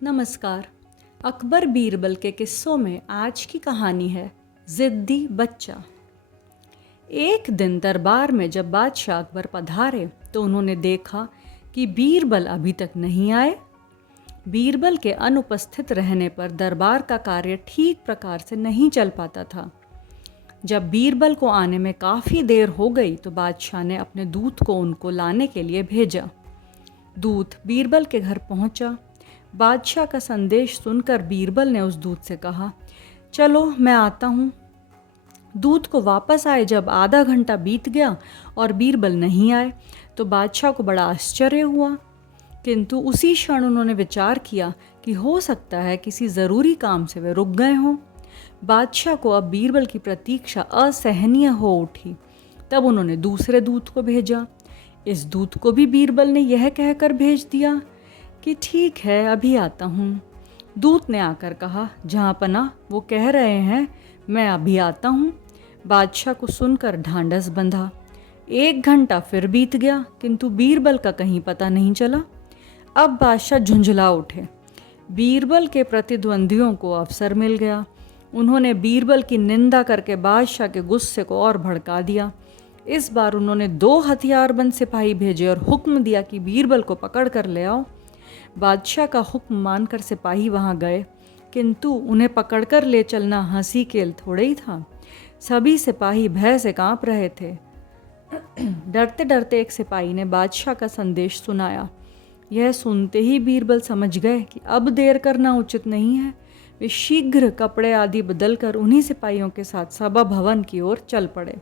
नमस्कार। अकबर बीरबल के किस्सों में आज की कहानी है ज़िद्दी बच्चा। एक दिन दरबार में जब बादशाह अकबर पधारे तो उन्होंने देखा कि बीरबल अभी तक नहीं आए। बीरबल के अनुपस्थित रहने पर दरबार का कार्य ठीक प्रकार से नहीं चल पाता था। जब बीरबल को आने में काफ़ी देर हो गई तो बादशाह ने अपने दूत को उनको लाने के लिए भेजा। दूत बीरबल के घर पहुंचा। बादशाह का संदेश सुनकर बीरबल ने उस दूत से कहा, चलो मैं आता हूँ। दूत को वापस आए जब आधा घंटा बीत गया और बीरबल नहीं आए तो बादशाह को बड़ा आश्चर्य हुआ, किंतु उसी क्षण उन्होंने विचार किया कि हो सकता है किसी ज़रूरी काम से वे रुक गए हों। बादशाह को अब बीरबल की प्रतीक्षा असहनीय हो उठी। तब उन्होंने दूसरे दूत को भेजा। इस दूत को भी बीरबल ने यह कहकर भेज दिया कि ठीक है, अभी आता हूँ। दूत ने आकर कहा, जहाँ पना वो कह रहे हैं, मैं अभी आता हूँ। बादशाह को सुनकर ढांढस बंधा। 1 घंटा फिर बीत गया किंतु बीरबल का कहीं पता नहीं चला। अब बादशाह झुंझला उठे। बीरबल के प्रतिद्वंदियों को अवसर मिल गया। उन्होंने बीरबल की निंदा करके बादशाह के गुस्से को और भड़का दिया। इस बार उन्होंने 2 हथियारबंद सिपाही भेजे और हुक्म दिया कि बीरबल को पकड़ कर ले आओ। बादशाह का हुक्म मानकर सिपाही वहां गए, किंतु उन्हें पकड़कर ले चलना हंसी खेल थोड़े ही था। सभी सिपाही भय से कांप रहे थे। डरते डरते एक सिपाही ने बादशाह का संदेश सुनाया। यह सुनते ही बीरबल समझ गए कि अब देर करना उचित नहीं है। वे शीघ्र कपड़े आदि बदलकर उन्हीं सिपाहियों के साथ सभा भवन की ओर चल पड़े।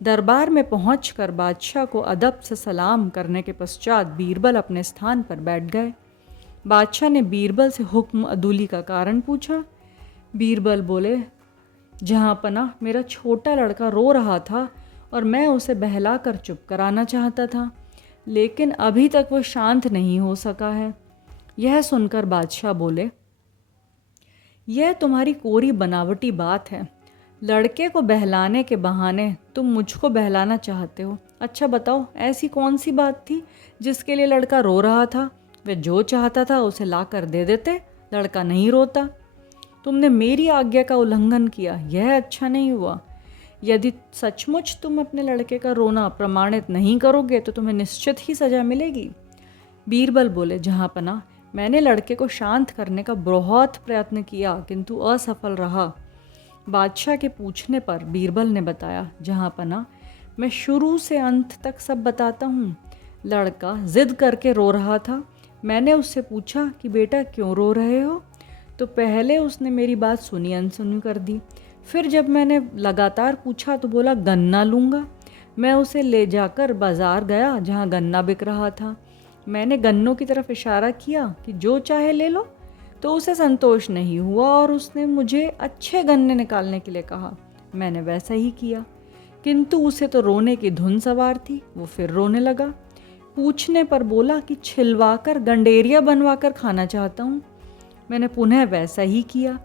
दरबार में पहुंचकर बादशाह को अदब से सलाम करने के पश्चात बीरबल अपने स्थान पर बैठ गए। बादशाह ने बीरबल से हुक्म अदूली का कारण पूछा। बीरबल बोले, जहाँ पना मेरा छोटा लड़का रो रहा था और मैं उसे बहलाकर चुप कराना चाहता था, लेकिन अभी तक वो शांत नहीं हो सका है। यह सुनकर बादशाह बोले, यह तुम्हारी कोरी बनावटी बात है। लड़के को बहलाने के बहाने तुम मुझको बहलाना चाहते हो। अच्छा बताओ, ऐसी कौन सी बात थी जिसके लिए लड़का रो रहा था? वे जो चाहता था उसे ला कर दे देते, लड़का नहीं रोता। तुमने मेरी आज्ञा का उल्लंघन किया, यह अच्छा नहीं हुआ। यदि सचमुच तुम अपने लड़के का रोना प्रमाणित नहीं करोगे तो तुम्हें निश्चित ही सजा मिलेगी। बीरबल बोले, जहाँ पना मैंने लड़के को शांत करने का बहुत प्रयत्न किया किंतु असफल रहा। बादशाह के पूछने पर बीरबल ने बताया, जहाँ पना मैं शुरू से अंत तक सब बताता हूँ। लड़का जिद करके रो रहा था। मैंने उससे पूछा कि बेटा क्यों रो रहे हो, तो पहले उसने मेरी बात सुनी अनसुनी कर दी। फिर जब मैंने लगातार पूछा तो बोला गन्ना लूँगा। मैं उसे ले जाकर बाज़ार गया जहाँ गन्ना बिक रहा था। मैंने गन्नों की तरफ इशारा किया कि जो चाहे ले लो, तो उसे संतोष नहीं हुआ और उसने मुझे अच्छे गन्ने निकालने के लिए कहा। मैंने वैसा ही किया, किंतु उसे तो रोने की धुन सवार थी। वो फिर रोने लगा। पूछने पर बोला कि छिलवाकर गंडेरिया बनवाकर खाना चाहता हूँ। मैंने पुनः वैसा ही किया।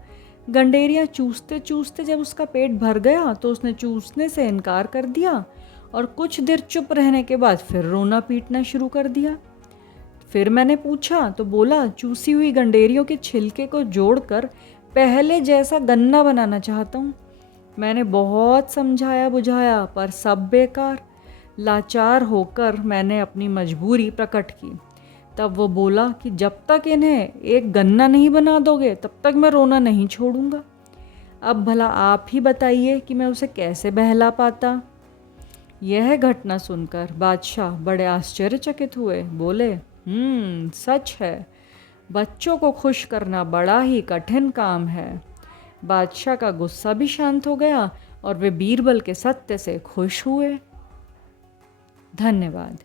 गंडेरिया चूसते चूसते जब उसका पेट भर गया तो उसने चूसने से इनकार कर दिया और कुछ देर चुप रहने के बाद फिर रोना पीटना शुरू कर दिया। फिर मैंने पूछा तो बोला चूसी हुई गंडेरियों के छिलके को जोड़कर पहले जैसा गन्ना बनाना चाहता हूँ। मैंने बहुत समझाया बुझाया पर सब बेकार। लाचार होकर मैंने अपनी मजबूरी प्रकट की। तब वो बोला कि जब तक इन्हें एक गन्ना नहीं बना दोगे तब तक मैं रोना नहीं छोड़ूंगा। अब भला आप ही बताइए कि मैं उसे कैसे बहला पाता। यह घटना सुनकर बादशाह बड़े आश्चर्यचकित हुए। बोले, सच है, बच्चों को खुश करना बड़ा ही कठिन काम है। बादशाह का गुस्सा भी शांत हो गया और वे बीरबल के सत्य से खुश हुए। धन्यवाद।